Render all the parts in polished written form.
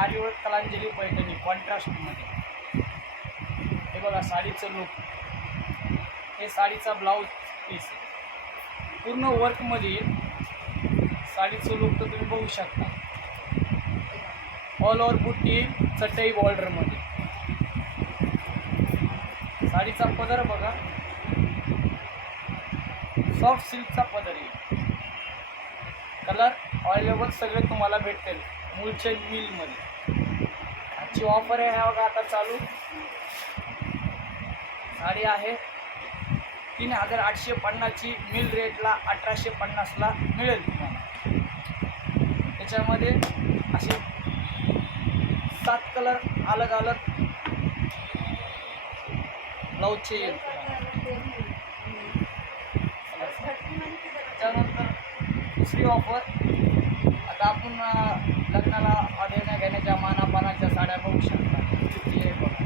आरीवर्क कलांजली पैठणी कॉन्ट्रास्टमध्ये. हे बघा साडीचं लुक, हे साडीचा ब्लाऊज पीस पूर्ण वर्कमध्ये साडीचं लुक तर तुम्ही बघू शकता. ऑल ओव्हर बुट्टी चटई बॉर्डरमध्ये. साडीचा पदर बघा, सॉफ्ट सिल्कचा पदर आहे. कलर अवेलेबल सगळे तुम्हाला भेटतील मूळचे मिलमध्ये. आजची ऑफर आहे बघा आता चालू. साडी आहे 3850ची, मिल रेटला 1850ला मिळेल तुम्हाला. त्याच्यामध्ये असे 7 कलर अलग अलग ब्लाऊजचे येईल. त्यानंतर दुसरी ऑफर, आता आपण लग्नाला देण्या घेण्याच्या मानापानाच्या साड्या बघू शकता. ही बघा,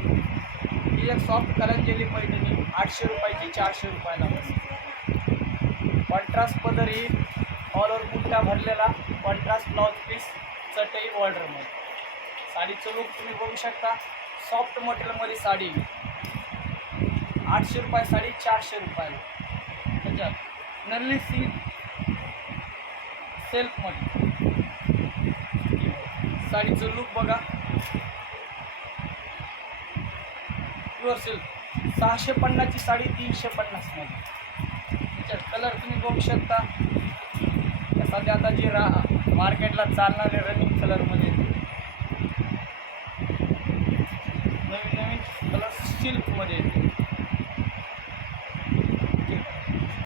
ही एक सॉफ्ट कलंजली पैठणी 800 रुपयाची 400 रुपयाला बसते. कॉन्ट्रास्ट पदर ही ऑल ओव्हर बुट्टा भरलेला कॉन्ट्रास्ट ब्लाऊज पीस चटई बॉर्डरमध्ये. साडीचं लुक तुम्ही बघू शकता. सॉफ्ट मटेरियलमध्ये साडी 800 रुपये साडी 400 रुपयाला. त्याच्यात नरली सेल्फमध्ये साडीचं लुक बघा. प्युअर सिल्क 650ची साडी 350मध्ये. त्याच्यात कलर तुम्ही बघू शकता. सध्या आता जी मार्केटला चालणारे रनिंग कलरमध्ये नवीन नवीन कलर सिल्कमध्ये येते.